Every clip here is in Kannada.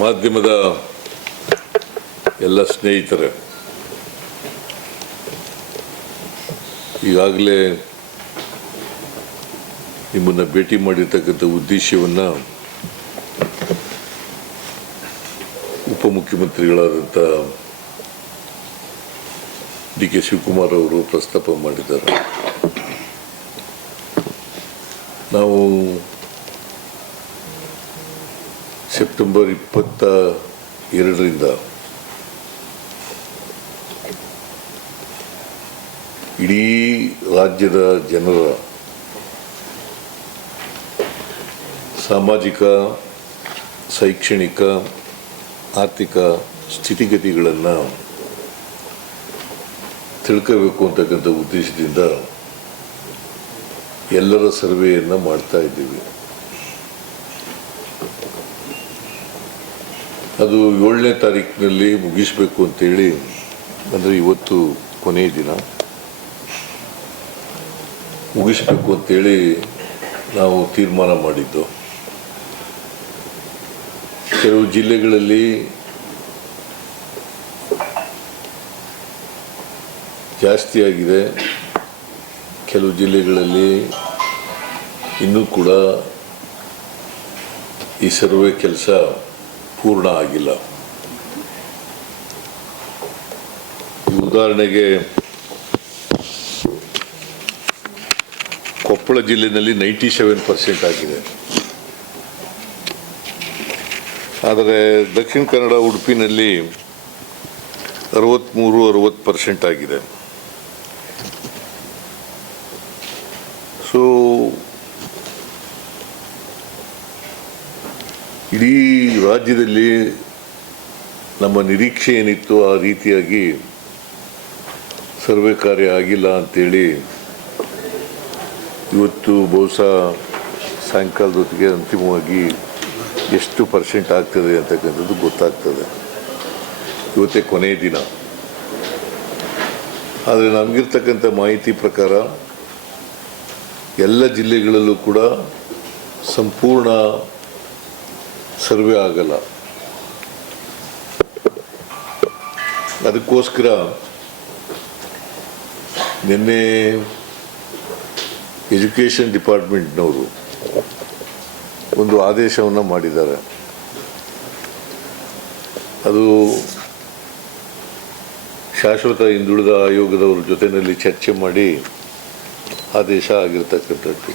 ಮಾಧ್ಯಮದ ಎಲ್ಲ ಸ್ನೇಹಿತರೆ, ಈಗಾಗಲೇ ನಿಮ್ಮನ್ನು ಭೇಟಿ ಮಾಡಿರ್ತಕ್ಕಂಥ ಉದ್ದೇಶವನ್ನು ಉಪಮುಖ್ಯಮಂತ್ರಿಗಳಾದಂಥ ಡಿ ಕೆ ಶಿವಕುಮಾರ್ ಅವರು ಪ್ರಸ್ತಾಪ ಮಾಡಿದ್ದಾರೆ. ನಾವು ಸೆಪ್ಟೆಂಬರ್ 22ರಿಂದ ಇಡೀ ರಾಜ್ಯದ ಜನರ ಸಾಮಾಜಿಕ, ಶೈಕ್ಷಣಿಕ, ಆರ್ಥಿಕ ಸ್ಥಿತಿಗತಿಗಳನ್ನು ತಿಳ್ಕೋಬೇಕು ಅಂತಕ್ಕಂಥ ಉದ್ದೇಶದಿಂದ ಎಲ್ಲರ ಸರ್ವೆಯನ್ನು ಮಾಡ್ತಾ ಇದ್ದೀವಿ. ಅದು 7ನೇ ತಾರೀಕಿನಲ್ಲಿ ಮುಗಿಸಬೇಕು ಅಂತೇಳಿ, ಅಂದರೆ ಇವತ್ತು ಕೊನೆಯ ದಿನ ಮುಗಿಸಬೇಕು ಅಂತೇಳಿ ನಾವು ತೀರ್ಮಾನ ಮಾಡಿದ್ದು. ಕೆಲವು ಜಿಲ್ಲೆಗಳಲ್ಲಿ ಜಾಸ್ತಿ ಆಗಿದೆ, ಕೆಲವು ಜಿಲ್ಲೆಗಳಲ್ಲಿ ಇನ್ನೂ ಕೂಡ ಈ ಸರ್ವೆ ಕೆಲಸ ಪೂರ್ಣ ಆಗಿಲ್ಲ. ಉದಾಹರಣೆಗೆ ಕೊಪ್ಪಳ ಜಿಲ್ಲೆಯಲ್ಲಿ 97% ಆಗಿದೆ. ಆದರೆ ದಕ್ಷಿಣ ಕನ್ನಡ, ಉಡುಪಿನಲ್ಲಿ 63-60% ಆಗಿದೆ. ಸೊ ಇಡೀ ರಾಜ್ಯದಲ್ಲಿ ನಮ್ಮ ನಿರೀಕ್ಷೆ ಏನಿತ್ತು ಆ ರೀತಿಯಾಗಿ ಸರ್ವೆ ಕಾರ್ಯ ಆಗಿಲ್ಲ ಅಂಥೇಳಿ ಇವತ್ತು ಬಹುಶಃ ಸಾಯಂಕಾಲದೊತ್ತಿಗೆ ಅಂತಿಮವಾಗಿ ಎಷ್ಟು % ಆಗ್ತದೆ ಅಂತಕ್ಕಂಥದ್ದು ಗೊತ್ತಾಗ್ತದೆ. ಇವತ್ತೇ ಕೊನೆಯ ದಿನ. ಆದರೆ ನಮಗಿರ್ತಕ್ಕಂಥ ಮಾಹಿತಿ ಪ್ರಕಾರ ಎಲ್ಲ ಜಿಲ್ಲೆಗಳಲ್ಲೂ ಕೂಡ ಸಂಪೂರ್ಣ ಸರ್ವೆ ಆಗಲ್ಲ. ಅದಕ್ಕೋಸ್ಕರ ನಿನ್ನೆ ಎಜುಕೇಷನ್ ಡಿಪಾರ್ಟ್ಮೆಂಟ್ನವರು ಒಂದು ಆದೇಶವನ್ನು ಮಾಡಿದ್ದಾರೆ. ಅದು ಶಾಶ್ವತ ಹಿಂದುಳಿದ ಆಯೋಗದವ್ರ ಜೊತೆಯಲ್ಲಿ ಚರ್ಚೆ ಮಾಡಿ ಆದೇಶ ಆಗಿರ್ತಕ್ಕಂಥದ್ದು.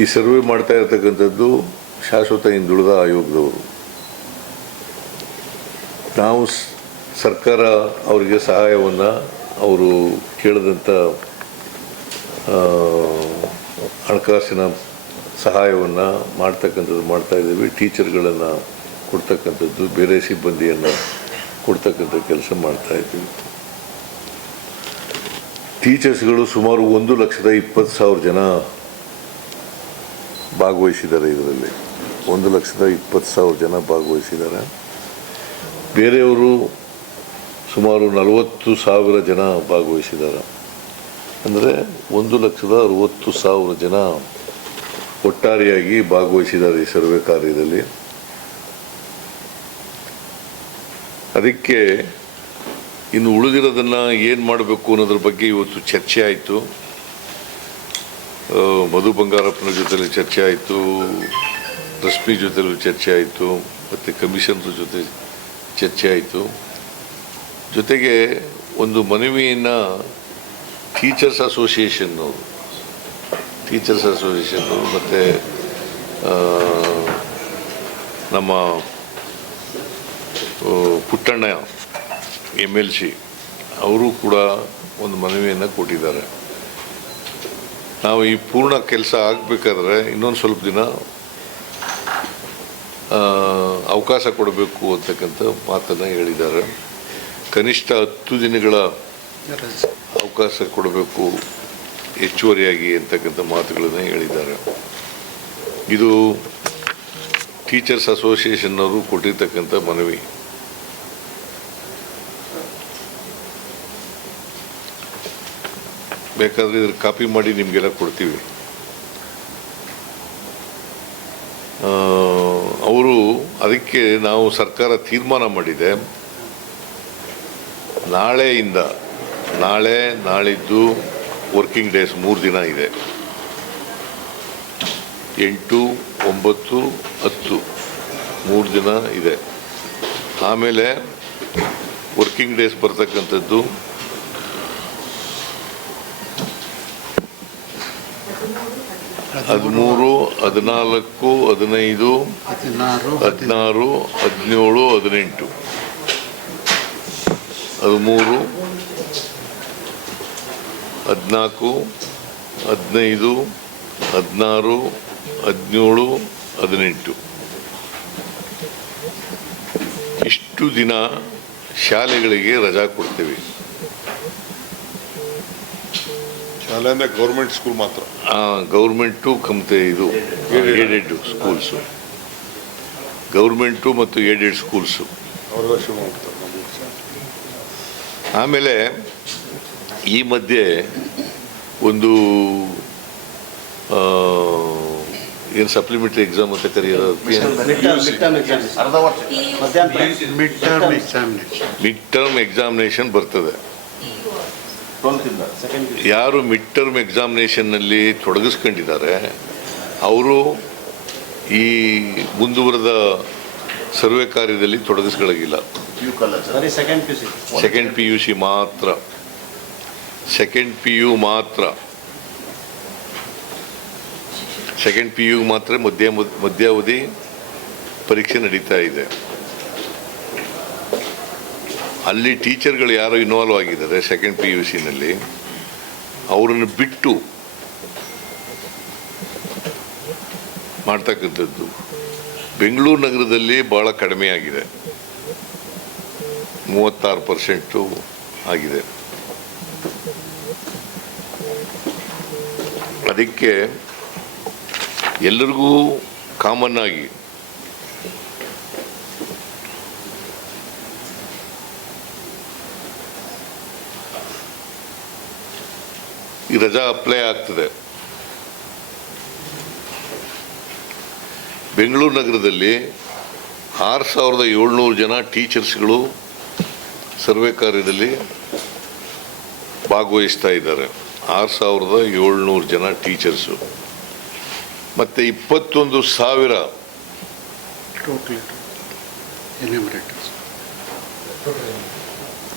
ಈ ಸರ್ವೆ ಮಾಡ್ತಾ ಇರತಕ್ಕಂಥದ್ದು ಶಾಶ್ವತ ಹಿಂದುಳಿದ ಆಯೋಗದವರು. ನಾವು ಸರ್ಕಾರ ಅವರಿಗೆ ಸಹಾಯವನ್ನು, ಅವರು ಕೇಳಿದಂಥ ಹಣಕಾಸಿನ ಸಹಾಯವನ್ನು ಮಾಡ್ತಾ ಇದ್ದೀವಿ. ಟೀಚರ್ಗಳನ್ನು ಕೊಡ್ತಕ್ಕಂಥದ್ದು, ಬೇರೆ ಸಿಬ್ಬಂದಿಯನ್ನು ಕೊಡ್ತಕ್ಕಂಥ ಕೆಲಸ ಮಾಡ್ತಾಯಿದ್ದೀವಿ. ಟೀಚರ್ಸ್ಗಳು ಸುಮಾರು 1,20,000 ಜನ ಭಾಗವಹಿಸಿದ್ದಾರೆ. ಇದರಲ್ಲಿ 1,20,000 ಜನ ಭಾಗವಹಿಸಿದ್ದಾರೆ. ಬೇರೆಯವರು ಸುಮಾರು 40,000 ಜನ ಭಾಗವಹಿಸಿದ್ದಾರೆ. ಅಂದರೆ 1,60,000 ಜನ ಒಟ್ಟಾರೆಯಾಗಿ ಭಾಗವಹಿಸಿದ್ದಾರೆ ಈ ಸರ್ವೆ ಕಾರ್ಯದಲ್ಲಿ. ಅದಕ್ಕೆ ಇನ್ನು ಉಳಿದಿರೋದನ್ನು ಏನು ಮಾಡಬೇಕು ಅನ್ನೋದ್ರ ಬಗ್ಗೆ ಇವತ್ತು ಚರ್ಚೆ ಆಯಿತು. ಮಧು ಬಂಗಾರಪ್ಪನ ಜೊತೆಲಿ ಚರ್ಚೆ ಆಯಿತು, ರಶ್ಮಿ ಜೊತೆಲೂ ಚರ್ಚೆ ಆಯಿತು, ಮತ್ತು ಕಮಿಷನರ್ ಜೊತೆ ಚರ್ಚೆ ಆಯಿತು. ಜೊತೆಗೆ ಒಂದು ಮನವಿಯನ್ನು ಟೀಚರ್ಸ್ ಅಸೋಸಿಯೇಷನ್ನವರು ಮತ್ತು ನಮ್ಮ ಪುಟ್ಟಣ್ಣ MLC ಅವರು ಕೂಡ ಒಂದು ಮನವಿಯನ್ನು ಕೊಟ್ಟಿದ್ದಾರೆ. ನಾವು ಈ ಪೂರ್ಣ ಕೆಲಸ ಆಗಬೇಕಾದ್ರೆ ಇನ್ನೊಂದು ಸ್ವಲ್ಪ ದಿನ ಅವಕಾಶ ಕೊಡಬೇಕು ಅಂತಕ್ಕಂಥ ಮಾತನ್ನು ಹೇಳಿದ್ದಾರೆ. ಕನಿಷ್ಠ 10 ದಿನಗಳ ಅವಕಾಶ ಕೊಡಬೇಕು ಹೆಚ್ಚುವರಿಯಾಗಿ ಅಂತಕ್ಕಂಥ ಮಾತುಗಳನ್ನು ಹೇಳಿದ್ದಾರೆ. ಇದು ಟೀಚರ್ಸ್ ಅಸೋಸಿಯೇಷನ್ನವರು ಕೊಟ್ಟಿರ್ತಕ್ಕಂಥ ಮನವಿ. ಬೇಕಾದರೆ ಇದ್ರ ಕಾಪಿ ಮಾಡಿ ನಿಮಗೆಲ್ಲ ಕೊಡ್ತೀವಿ. ಅವರು ಅದಕ್ಕೆ ನಾವು ಸರ್ಕಾರ ತೀರ್ಮಾನ ಮಾಡಿದೆ, ನಾಳೆ ನಾಳಿದ್ದು ವರ್ಕಿಂಗ್ ಡೇಸ್ 3 ದಿನ ಇದೆ, 8, 9, 10 3 ದಿನ ಇದೆ. ಆಮೇಲೆ ವರ್ಕಿಂಗ್ ಡೇಸ್ ಬರ್ತಕ್ಕಂಥದ್ದು 13, 14, 15, 16, 17, 18. 13, 14, 15, 16, 17, 18 ಇಷ್ಟು ದಿನ ಶಾಲೆಗಳಿಗೆ ರಜಾ ಕೊಡ್ತೀವಿ. ಶಾಲೆ ಅಂದರೆ ಗೌರ್ಮೆಂಟ್ ಸ್ಕೂಲ್ ಮಾತ್ರ, ಗೌರ್ಮೆಂಟು ಇದು ಏಡೆಡ್ ಸ್ಕೂಲ್ಸು, ಗೌರ್ಮೆಂಟು ಮತ್ತು ಏಡೆಡ್ ಸ್ಕೂಲ್ಸು. ಆಮೇಲೆ ಈ ಮಧ್ಯೆ ಒಂದು ಏನು ಸಪ್ಲಿಮೆಂಟರಿ ಎಕ್ಸಾಮ್ ಅಂತ ಕರೆಯೋದು, ಮಿಡ್ ಟರ್ಮ್ ಎಕ್ಸಾಮಿನೇಷನ್ ಬರ್ತದೆ. ಯಾರು ಮಿಡ್ ಟರ್ಮ್ ಎಕ್ಸಾಮಿನೇಷನ್ನಲ್ಲಿ ತೊಡಗಿಸ್ಕೊಂಡಿದ್ದಾರೆ ಅವರು ಈ ಮುಂದುವರೆದ ಸರ್ವೆ ಕಾರ್ಯದಲ್ಲಿ ತೊಡಗಿಸ್ಕೊಳ್ಳೋಗಿಲ್ಲ. ಸೆಕೆಂಡ್ PUC ಮಾತ್ರ, ಸೆಕೆಂಡ್ PU ಮಾತ್ರ ಮಧ್ಯಾವಧಿ ಪರೀಕ್ಷೆ ನಡೀತಾ ಇದೆ. ಅಲ್ಲಿ ಟೀಚರ್ಗಳು ಯಾರು ಇನ್ವಾಲ್ವ್ ಆಗಿದ್ದಾರೆ ಸೆಕೆಂಡ್ PUCನಲ್ಲಿ, ಅವರನ್ನು ಬಿಟ್ಟು ಮಾಡ್ತಕ್ಕಂಥದ್ದು ಬೆಂಗಳೂರು ನಗರದಲ್ಲಿ ಭಾಳ ಕಡಿಮೆ ಆಗಿದೆ, 36% ಆಗಿದೆ. ಅದಕ್ಕೆ ಎಲ್ಲರಿಗೂ ಕಾಮನ್ ಆಗಿ ಈ ರಜಾ ಅಪ್ಲೈ ಆಗ್ತದೆ. ಬೆಂಗಳೂರು ನಗರದಲ್ಲಿ 6,700 ಜನ ಟೀಚರ್ಸ್ಗಳು ಸರ್ವೆ ಕಾರ್ಯದಲ್ಲಿ ಭಾಗವಹಿಸ್ತಾ ಇದ್ದಾರೆ. 6,700 ಜನ ಟೀಚರ್ಸು ಮತ್ತು 21,000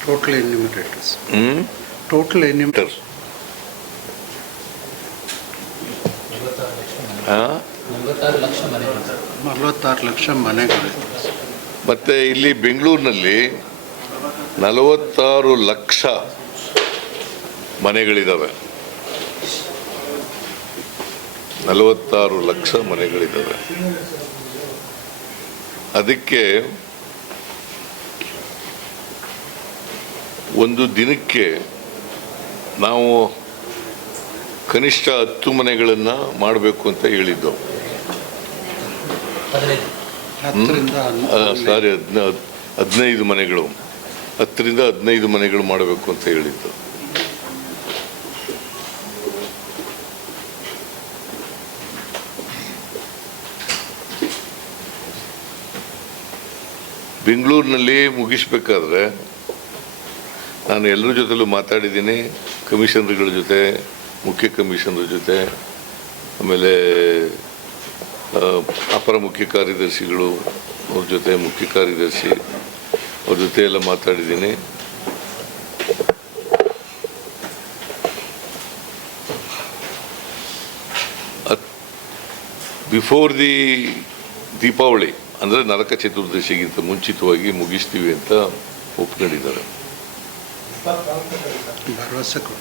ಟೋಟಲ್ ಎನ್ಯೂಮರೇಟರ್ಸ್ 46 ಲಕ್ಷ ಮನೆಗಳು. ಮತ್ತು ಇಲ್ಲಿ ಬೆಂಗಳೂರಿನಲ್ಲಿ 46 ಲಕ್ಷ ಮನೆಗಳಿದ್ದಾವೆ. 46 ಲಕ್ಷ ಮನೆಗಳಿದ್ದಾವೆ. ಅದಕ್ಕೆ ಒಂದು ದಿನಕ್ಕೆ ನಾವು ಕನಿಷ್ಠ 10 ಮನೆಗಳನ್ನು ಮಾಡಬೇಕು ಅಂತ ಹೇಳಿದ್ದು. 15 ಮನೆಗಳು, 10 ರಿಂದ 15 ಮನೆಗಳು ಮಾಡಬೇಕು ಅಂತ ಹೇಳಿದ್ದು. ಬೆಂಗಳೂರಿನಲ್ಲಿ ಮುಗಿಸ್ಬೇಕಾದ್ರೆ ನಾನು ಎಲ್ಲರ ಜೊತೆಲೂ ಮಾತಾಡಿದ್ದೀನಿ, ಕಮಿಷನರ್ಗಳ ಜೊತೆ, ಮುಖ್ಯ ಕಮಿಷನರ್ ಜೊತೆ, ಆಮೇಲೆ ಅಪರ ಮುಖ್ಯ ಕಾರ್ಯದರ್ಶಿಗಳು ಅವ್ರ ಜೊತೆ, ಮುಖ್ಯ ಕಾರ್ಯದರ್ಶಿ ಅವ್ರ ಜೊತೆ ಎಲ್ಲ ಮಾತಾಡಿದ್ದೀನಿ. ಬಿಫೋರ್ ದಿ ದೀಪಾವಳಿ ಅಂದರೆ ನರಕ ಚತುರ್ದಶಿಗಿಂತ ಮುಂಚಿತವಾಗಿ ಮುಗಿಸ್ತೀವಿ ಅಂತ ಒಪ್ಕೊಂಡಿದ್ದಾರೆ.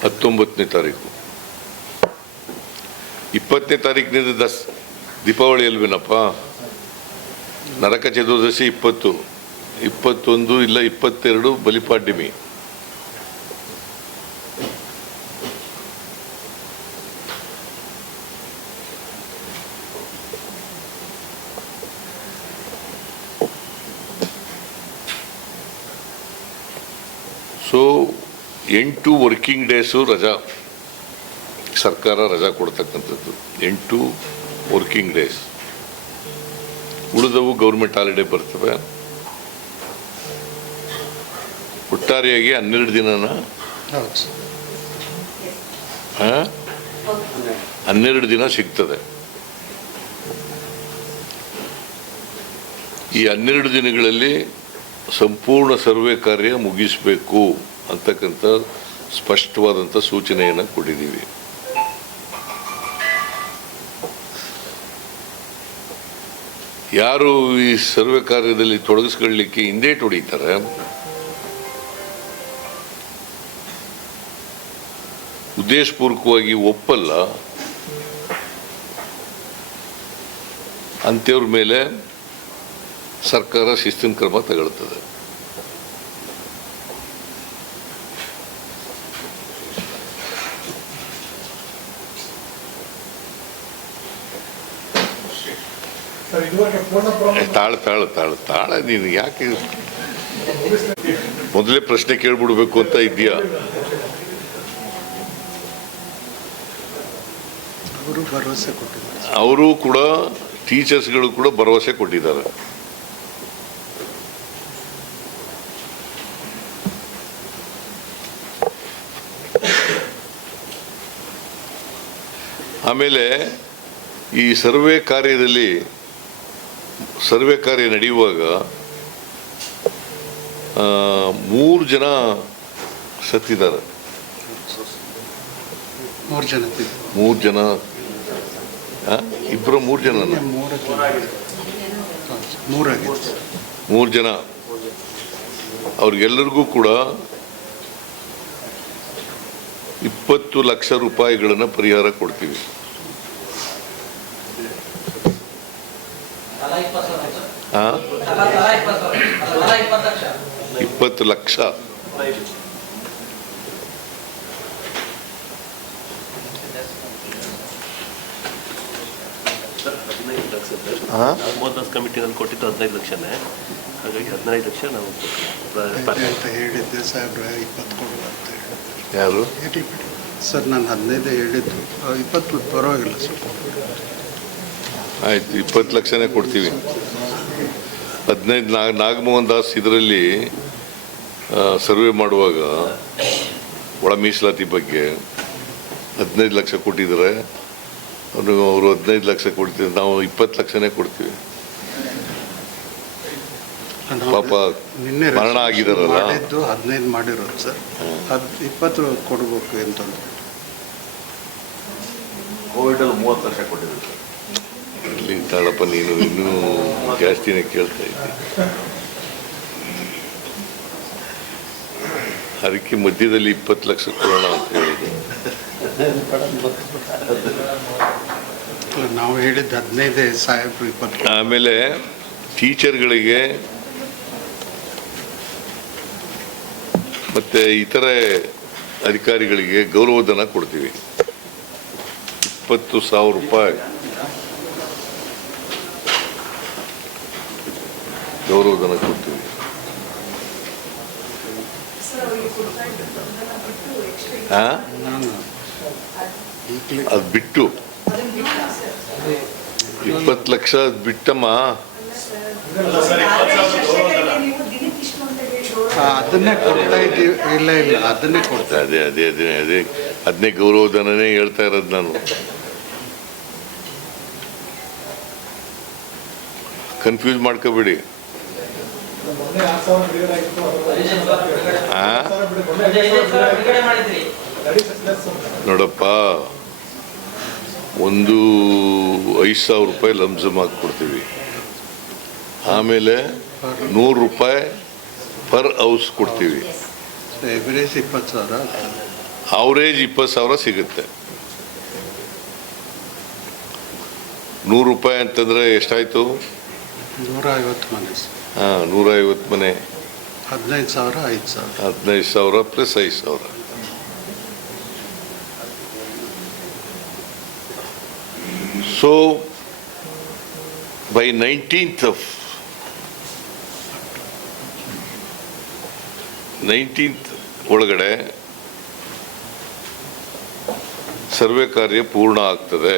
19ನೇ ತಾರೀಕು, 20ನೇ ತಾರೀಕಿನಿಂದ ದೀಪಾವಳಿ ಅಲ್ವೇನಪ್ಪ. ನರಕ ಚತುರ್ದಶಿ 20, 21 ಇಲ್ಲ 22 ಬಲಿಪಾಡ್ಯಮಿ. ಸೊ 8 ವರ್ಕಿಂಗ್ ಡೇಸು ರಜಾ, ಸರ್ಕಾರ ರಜಾ ಕೊಡ್ತಕ್ಕಂಥದ್ದು 8 ವರ್ಕಿಂಗ್ ಡೇಸ್. ಉಳಿದವು ಗೌರ್ಮೆಂಟ್ ಹಾಲಿಡೇ ಬರ್ತವೆ. ಒಟ್ಟಾರೆಯಾಗಿ 12 ದಿನನ ಹೌದು ಸರ್. 12 ದಿನ ಸಿಗ್ತದೆ. ಈ 12 ದಿನಗಳಲ್ಲಿ ಸಂಪೂರ್ಣ ಸರ್ವೆ ಕಾರ್ಯ ಮುಗಿಸಬೇಕು ಅಂತಕ್ಕಂಥ ಸ್ಪಷ್ಟವಾದಂಥ ಸೂಚನೆಯನ್ನು ಕೊಟ್ಟಿದ್ದೀವಿ. ಯಾರು ಈ ಸರ್ವೆ ಕಾರ್ಯದಲ್ಲಿ ತೊಡಗಿಸ್ಕೊಳ್ಳಿಕ್ಕೆ ಹಿಂದೇಟು ಹೊಡಿತಾರೆ, ಉದ್ದೇಶಪೂರ್ವಕವಾಗಿ ಒಪ್ಪಲ್ಲ, ಅಂಥವ್ರ ಮೇಲೆ ಸರ್ಕಾರ ಶಿಸ್ತಿನ ಕ್ರಮ ತಗೊಳ್ತದೆ. ತಾಳ ನೀನು ಯಾಕೆ ಮೊದಲೇ ಪ್ರಶ್ನೆ ಕೇಳ್ಬಿಡ್ಬೇಕು ಅಂತ ಇದೆಯಾ? ಅವರು ಭರವಸೆ ಕೊಟ್ಟಿದ್ದಾರೆ. ಅವರು ಕೂಡ ಟೀಚರ್ಸ್ಗಳು ಕೂಡ ಭರವಸೆ ಕೊಟ್ಟಿದ್ದಾರೆ. ಆಮೇಲೆ ಈ ಸರ್ವೆ ಕಾರ್ಯ ನಡೆಯುವಾಗ 3 ಜನ ಸತ್ತಿದ್ದಾರೆ. 3 ಜನ 3 ಜನ ಇಬ್ಬರು 3 ಜನ 3 ಜನ ಅವ್ರಿಗೆಲ್ಲರಿಗೂ ಕೂಡ 20 ಲಕ್ಷ ರೂಪಾಯಿಗಳನ್ನು ಪರಿಹಾರ ಕೊಡ್ತೀವಿ. 20 ಲಕ್ಷ. ಕಮಿಟಿನಲ್ಲಿ ಕೊಟ್ಟಿದ್ದು 15 ಲಕ್ಷನೇ, ಹಾಗಾಗಿ 15 ಲಕ್ಷ ನಾವು ಅಂತ ಹೇಳಿದ್ದೆ ಸಾಹೇಬ್ರೆ. 20 ಕೊಡುವ ಅಂತ ಹೇಳಿದ್ರು. ಯಾರು ಸರ್? ನಾನು 15 ಹೇಳಿದ್ದು, 20 ಪರವಾಗಿಲ್ಲ ಸರ್. ಆಯ್ತು, 20 ಲಕ್ಷನೇ ಕೊಡ್ತೀವಿ. 15 ನಾಗಮೋಹನ್ ದಾಸ್ ಇದರಲ್ಲಿ ಸರ್ವೆ ಮಾಡುವಾಗ ಒಳ ಮೀಸಲಾತಿ ಬಗ್ಗೆ 15 ಲಕ್ಷ ಕೊಟ್ಟಿದ್ದಾರೆ. ಅವರು 15 ಲಕ್ಷ ಕೊಡ್ತೀವಿ, ನಾವು 20 ಲಕ್ಷನೇ ಕೊಡ್ತೀವಿ. ಪಾಪ ನಿನ್ನೆ ಮರಣ ಆಗಿದಾರಲ್ಲ, 15 ಮಾಡಿರೋದು ಸರ್. 20 ಕೊಡಬೇಕು ಅಂತಂದು ಕೋವಿಡಲ್ಲಿ 30 ಲಕ್ಷ ಕೊಟ್ಟಿದ್ದಾರೆ. ಇಲ್ಲಿ ತಾಳಪ್ಪ, ನೀನು ಇನ್ನೂ ಜಾಸ್ತಿನೇ ಕೇಳ್ತಾ ಇದ್ದೆ. ಅದಕ್ಕೆ ಮಧ್ಯದಲ್ಲಿ 20 ಲಕ್ಷ ಕೊಡೋಣ ಅಂತ ಹೇಳಿದೆ. ನಾವು ಹೇಳಿದ್ದು 15 ಸಾಹೇಬ್ರು 20. ಆಮೇಲೆ ಟೀಚರ್ಗಳಿಗೆ ಮತ್ತೆ ಇತರೆ ಅಧಿಕಾರಿಗಳಿಗೆ ಗೌರವಧನ ಕೊಡ್ತೀವಿ. 20,000 ರೂಪಾಯಿ ಗೌರವಧನ ಕೊಡ್ತೀವಿ. ಅದು ಬಿಟ್ಟು 20 ಲಕ್ಷ ಬಿಟ್ಟಮ್ಮ, ಅದನ್ನೇ ಕೊಡ್ತಾ ಇದ್ದೀವಿ. ಇಲ್ಲ ಅದನ್ನೇ ಕೊಡ್ತಾ. ಅದನ್ನೇ ಗೌರವಧನನೇ ಹೇಳ್ತಾ ಇರೋದು ನಾನು. ಕನ್ಫ್ಯೂಸ್ ಮಾಡ್ಕೋಬೇಡಿ. ನೋಡಪ್ಪ, ಒಂದು 5,000 ರೂಪಾಯಿ ಲಂಸಮ್ ಹಾಕಿ ಕೊಡ್ತೀವಿ. ಆಮೇಲೆ 100 ರೂಪಾಯಿ ಪರ್ ಹೌಸ್ ಕೊಡ್ತೀವಿ. ಎವರೇಜ್ 20,000. ಅವರೇಜ್ 20,000 ಸಿಗುತ್ತೆ. 100 ರೂಪಾಯಿ ಅಂತಂದ್ರೆ ಎಷ್ಟಾಯ್ತು? 150 ಮನೆ. 150 ಮನೆ. 15,000 5,000. 15,000 ಪ್ಲಸ್ 5,000. So by 19th ಒಳಗಡೆ ಸರ್ವೆ ಕಾರ್ಯ ಪೂರ್ಣ ಆಗ್ತದೆ.